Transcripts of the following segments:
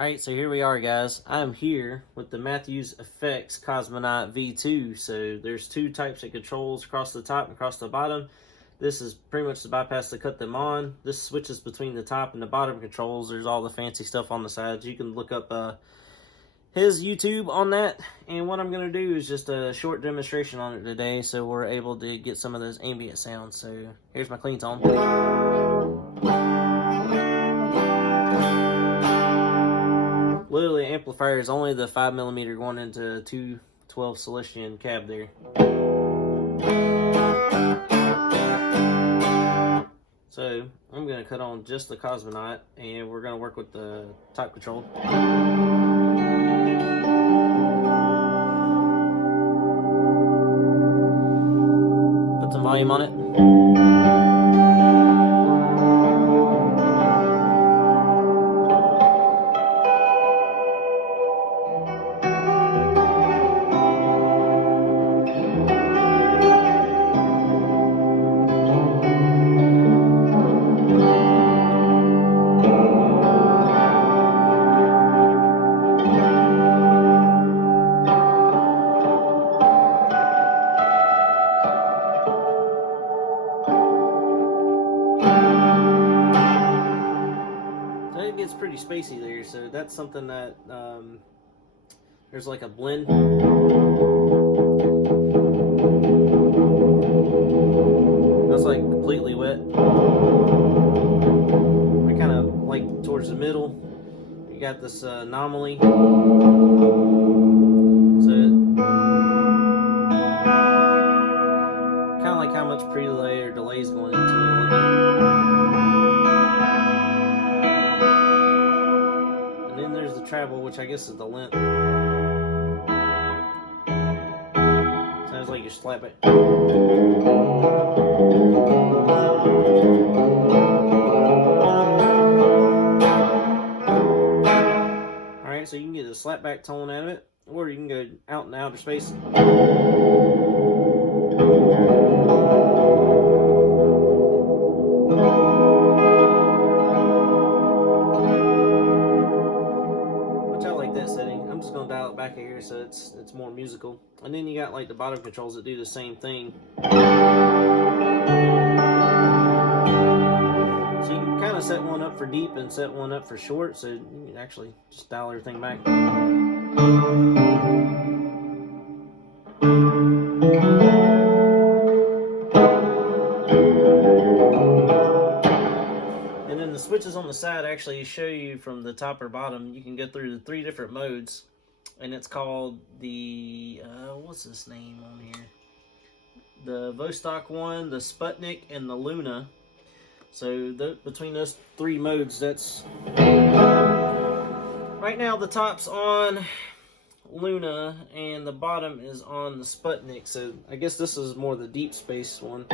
Alright, so here we are, guys. I'm here with the Matthews Effects Cosmonaut V2. So there's two types of controls across the top and across the bottom. This is pretty much the bypass to cut them on. This switches between the top and the bottom controls. There's all the fancy stuff on the sides. You can look up his YouTube on that. And what I'm going to do is just a short demonstration on it today so we're able to get some of those ambient sounds. So here's my clean tone. Literally, the amplifier is only the 5mm going into 212 Celestian cab there. So, I'm going to cut on just the Cosmonaut, and we're going to work with the top control. Put some volume on it. It gets pretty spacey there, so that's something that there's like a blend. That's like completely wet. I kind of like towards the middle. You got this anomaly. So kind of like how much pre-delay or delay is going into it a little bit. Travel, which I guess is the length. Sounds like you slap it. Alright, so you can get a slapback tone out of it, or you can go out in outer space. I'm just gonna dial it back here so it's more musical. And then you got like the bottom controls that do the same thing. So you can kind of set one up for deep and set one up for short, so you can actually just dial everything back. And then the switches on the side actually show you from the top or bottom. You can go through the 3 different modes. And it's called the, what's this name on here? The Vostok one, the Sputnik, and the Luna. So between those 3 modes, that's... Right now the top's on Luna and the bottom is on the Sputnik. So I guess this is more the deep space one.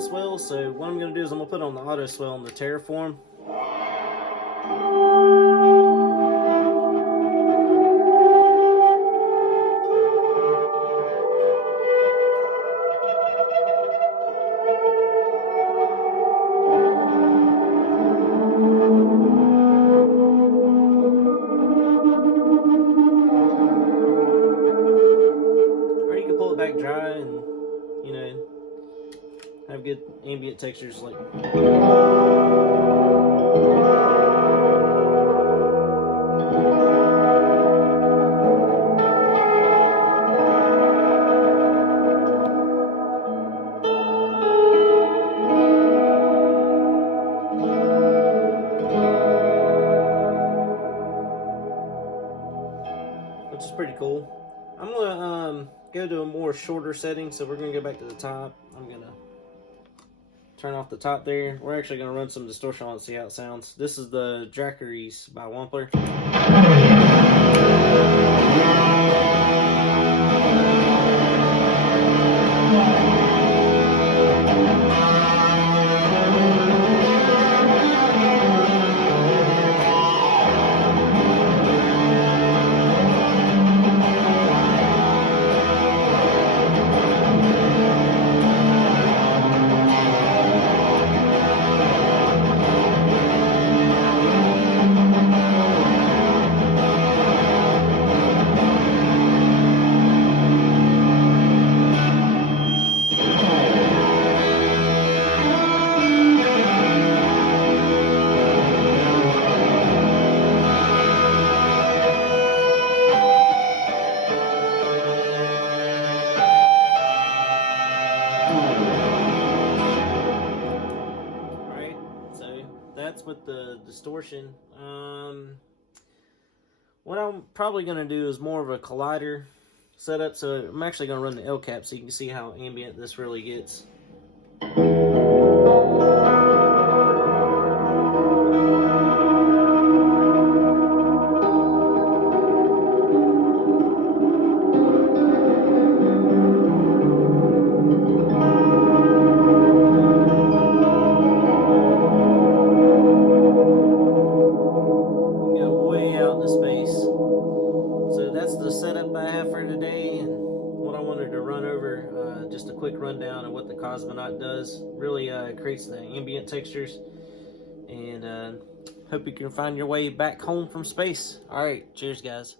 Swell, so what I'm going to do is I'm going to put on the auto swell on the Terraform. Or you can pull it back dry and, you know, have good ambient textures like. cool. I'm gonna go to a more shorter setting, so we're gonna go back to the top. I'm gonna turn off the top there. We're actually gonna run some distortion on it and see how it sounds. This is the Dracaries by Wampler. That's with the distortion. What I'm probably going to do is more of a collider setup. So I'm actually going to run the L cap so you can see how ambient this really gets. So that's the setup I have for today, and what I wanted to run over, just a quick rundown of what the Cosmonaut does. Really creates the ambient textures, and hope you can find your way back home from space. All right, cheers guys.